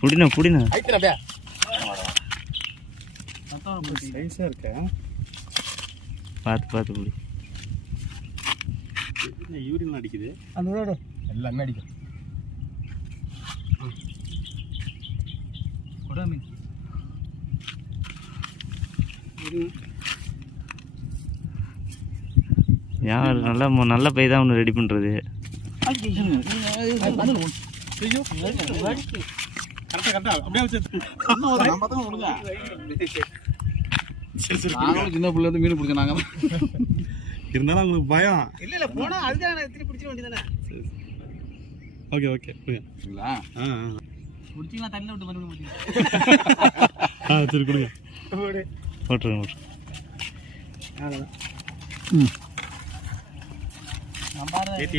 புடினா புடினா ஐத்தனே சைஸா இருக்க. பாத்து பாத்து புடி. என்ன யூரின் அடிக்குது? அந்த எல்லாமே அடிக்கும். கொடா மீன். யார் நல்ல பை தான் ஒன்று ரெடி பண்ணுறது. சின்ன பிள்ளை வந்து மீன் பிடிச்ச நாங்க இருந்தாலும் உங்களுக்கு பயம் இல்ல போனா அதுதான் திருப்பி பிடிச்சிட வேண்டியதானே. ஓகே ஓகே புரியுங்களா? பிடிச்சிங்களா தண்ணியில் விட்டு பண்ண முடியும். சரி கொடுங்க போட்டுருங்க. அவ்வளோதான். நம்ம